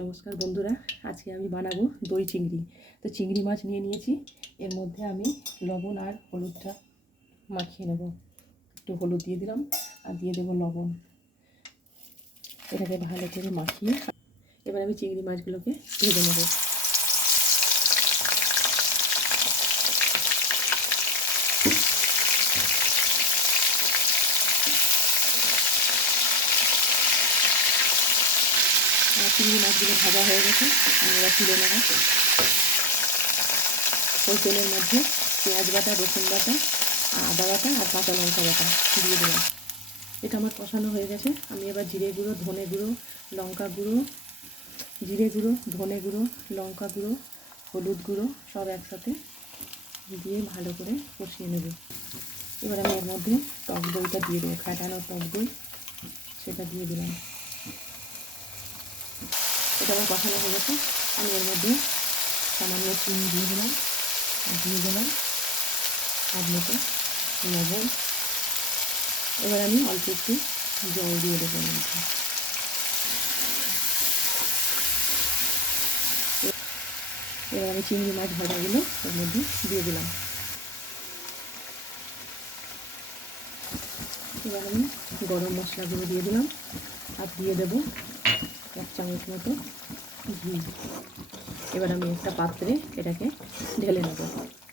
নমস্কার বন্ধুরা, আজকে আমি বানাবো দই চিংড়ি। তো চিংড়ি মাছ নিয়ে নিয়েছি। এর মধ্যে আমি লবণ আর হলুদটা মাখিয়ে নেব। একটু হলুদ দিয়ে দিলাম আর দিয়ে দেবো লবণ। এটাকে ভালো করে মাখিয়ে এবার আমি চিংড়ি মাছগুলোকে ভেজে নেব। চিংড়ি মাছগুলো ভাজা হয়ে গেছে, আমি এবার তুলে নেব। ওই তেলের মধ্যে পেঁয়াজ বাটা, রসুন বাটা, আদা বাটা আর কাঁচা লঙ্কা বাটা দিয়ে দিলাম। এটা আমার কষানো হয়ে গেছে। আমি এবার জিরে গুঁড়ো, ধনে গুঁড়ো, লঙ্কা গুঁড়ো, জিরে গুঁড়ো, ধনে গুঁড়ো, লঙ্কা গুঁড়ো, হলুদ গুঁড়ো সব একসাথে দিয়ে ভালো করে কষিয়ে নেব। এবার আমি এর মধ্যে টক দইটা দিয়ে দেবো, ফ্যাটানো টক দই, সেটা দিয়ে দিলাম। এটা আমার কষানো হয়ে গেছে। আমি এর মধ্যে সামান্য চিনি দিয়ে দিলাম আর দিয়ে দিলাম স্বাদ মতো লবণ। এবার আমি অল্প একটু জল দিয়ে দেবো এর মধ্যে। এবার আমি চিংড়ি মাছ ভাজাগুলো এর মধ্যে দিয়ে দিলাম। এবার আমি গরম মশলাগুলো দিয়ে দিলাম আর দিয়ে দেবো 1 চামচ মতো ঘি। এবার আমি একটা পাত্রে এটাকে ঢেলে নেব।